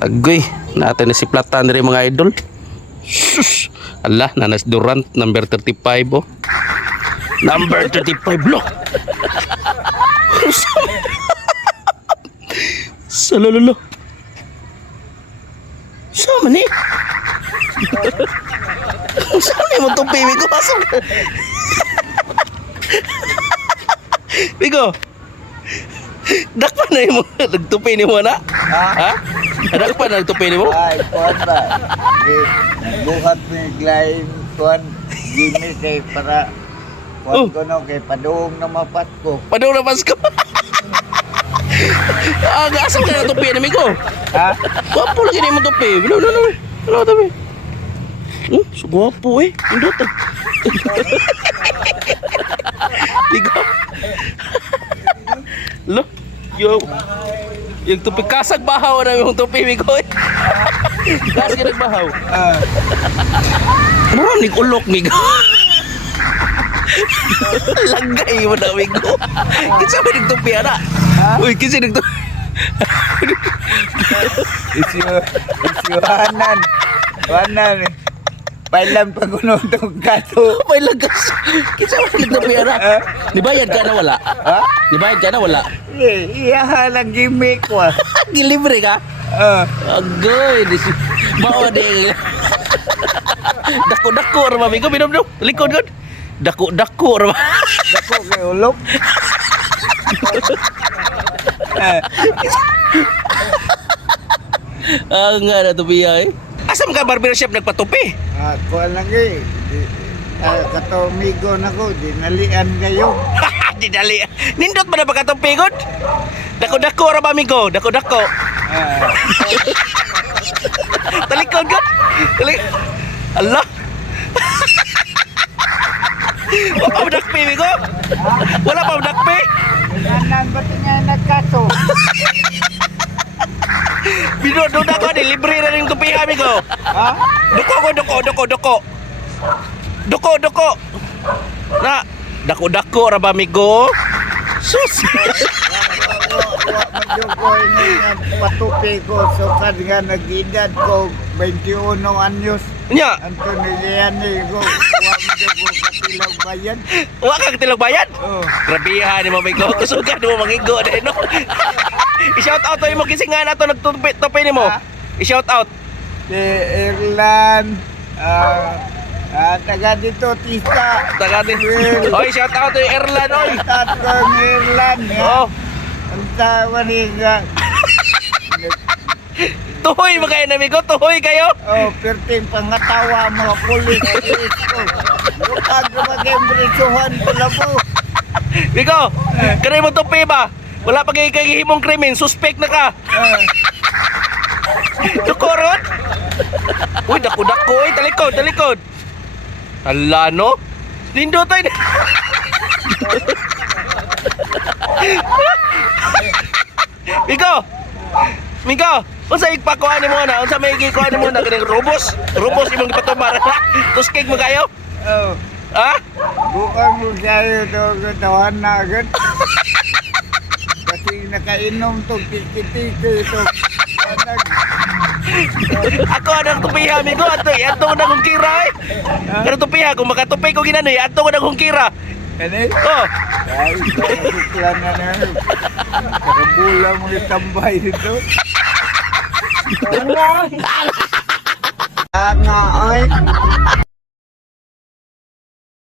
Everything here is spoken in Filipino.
Agoy, natin na si Platan rin mga idol. Sus! Allah, nanas Durant, number 35 oh. Number 35 lo. Salololo. Sama ni. Sama mo to baby ko pasok. Bigo. Dakpan na mo nagtupi ni mo na. Ha? Dakpan na nagtupi ni mo? Ay, kuan ba? Buhat ni Glain kuan gini kay para kuan ko no kay padung na mapat ko. Padung na Pasko. Asal ka na tupi na ko. Ha? Guwapo lagi na mo tupi. Ano tupi? So guwapo eh. Indot eh. Bigo. Lo, yung tupi kasag bahaw na yung tupi Bigo eh. Kasag nagbahaw. Maraming ulok Bigo. Lagay mo na Bigo. Kinsa ba nagtupi ana? Uy, kinsa nagtupi? Isyuhanan. Wanan. Pailan pa kuno tong kato. May lagas. Kinsa ba nagtupi ana? Nibayad ka na wala? Ha? Nibayad ka na wala? Iya lang gimmick ko. Gilibre ka? Agoy, mao de. Dako-dako ra mami ko binom no. Likod gud. Dako-dako ra. Dako kay ulok. Nga na to biya eh. Asam ka barbershop nagpatupi? Kuan lagi. Kato migo na ko, dinalian kayo. Didali. Nindot ba na pagkatupi gud? Dako-dako ra ba amigo? Dako-dako. Talikod gud. Allah. Wala pa dakpi amigo? Wala pa dakpi? Nanan ba nga nagkaso? Binududa ko ni libre na ring tupi amigo. Ha? Doko. Na, dako-dako ra ba amigo? Sus. Medyo ko nga patupi ko so kad nga nag-edad ko 21 anyos. Nya, Anto niliyani ko. Medyo ko katilaw bayan. wa ka tilog bayad? Oh. Grabihan ni mo amigo. Kusugan mo mangigo din no. I-shout out to mo kisingan ato nagtupi nimo. I-shout out. Si Erlan. Taga dito, Tista. Tagatin. Oy, shout out to Erlan oy. Tatkong Erlan. Oh, Ang tawa nga. tuhoy mo kayo namigo, tuhoy kayo. Oh, perting pangatawa mga pulis. Lukag na mag-embrisuhan pala mo. Bigo, kanay mo tupi ba? Wala pa kayo kagihimong krimen, suspect na ka. Dukorot? Uy, dako-dako, uy, talikod. Hala, no? Lindo tayo. Migo, unsa ipakakuan mo na? Unsa may ikuan mo na kaning robos imong gipatumar. Tuskig mo kayo? Oh, Ha? bukang mo kayo tawahan na agad. Kasi nakainom to, tiki-tiki ito. Ako anang tupiha migo ato na kong kira eh. Pero tupiha kung makatupi ko ginanoy ato ko na kong kira. Kani? Oh, Ay, buklan na na. Karambula mo itambay dito. Nga, ay.